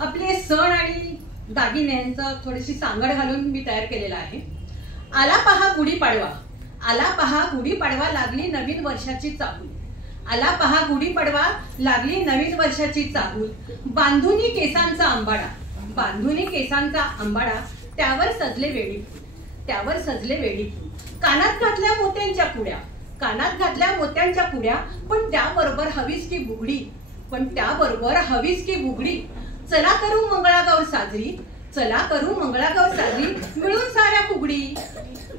आपले सण आणि दागिन्यांचं थोडीशी सांगड घालून मी तयार केलेला आहे। आला पहा गुढीपाडवा, आला पहा गुढीपाडवा, लागली नवीन वर्षाची चाहूल। आला पहा गुढीपाडवा, लागली नवीन वर्षाची चाहूल। बांधुनी केसांचा आंबाडा, बांधुनी केसांचा आंबाडा, त्यावर सजले वेडी फूल, त्यावर सजले वेडी फूल। कानात घातल्या मोत्यांच्या कुड्या, कानात घातल्या मोत्यांच्या कुड्या, पण त्याबरोबर हवीस की बुगडी, पण त्याबरोबर हवीस की बुगडी। चला करू मंगळागौर साजरी, चला करू मंगळागौर साजरी, मिळून साऱ्या फुगडी।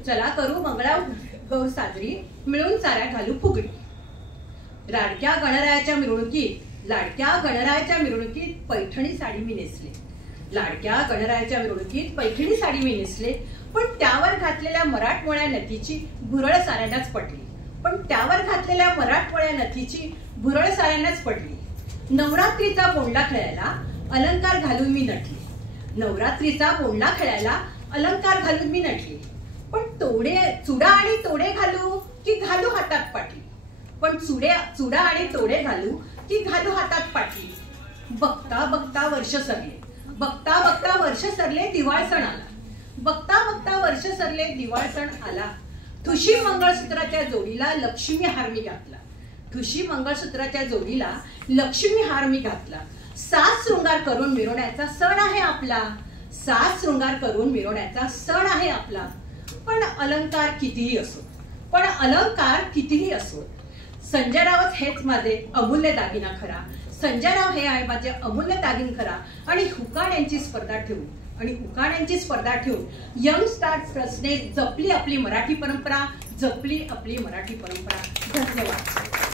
चला करू मंगळागौर साजरी, मिळून साऱ्या घालू फुगडी। लाडक्या गणरायाच्या मिरवणुकीत, लाडक्या गणरायाच्या मिरवणुकीत पैठणी साडी मी नेसले, लाडक्या गणरायाच्या मिरवणुकीत पैठणी साडी मी नेसले। पण त्यावर घातलेल्या मराठमोळ्या नथीची भुरळ साऱ्यांनाच पडली, पण त्यावर घातलेल्या मराठमोळ्या नथीची भुरळ साऱ्यांनाच पडली। नवरात्रीचा बोंडला खेळायला अलंकार घालून मी नटले, नवरात्रीचा बोंडला खेळायला अलंकार घालून मी नटले। पण चुडा आणि तोडे घालू की घालू हातात पाटली, पण चुडा आणि तोडे घालू की घालू हातात पाटली। बघता बघता वर्ष सरले, बघता बघता वर्ष सरले, दिवाळ सण आला, बघता बघता वर्ष सरले, दिवाळ सण आला। ठुशी मंगळसूत्राच्या जोडीला लक्ष्मी हार मी घातला, ठुशी मंगळसूत्राच्या जोडीला लक्ष्मी हार मी घातला। सात शृंगार करून मिरवण्याचा सण आहे आपला, सात शृंगार करून मिरवण्याचा सण आहे आपला। पण अलंकार कितीही असो, पण अलंकार कितीही असो, संजय रावच हेच माझे अमूल्य दागिना खरा, संजय राव हे आहे माझे अमूल्य दागिन खरा। आणि हुकाण्यांची स्पर्धा ठेवून, आणि हुकाण्यांची स्पर्धा ठेवून यंग स्टार्स ट्रस्टने जपली आपली मराठी परंपरा, जपली आपली मराठी परंपरा। धन्यवाद।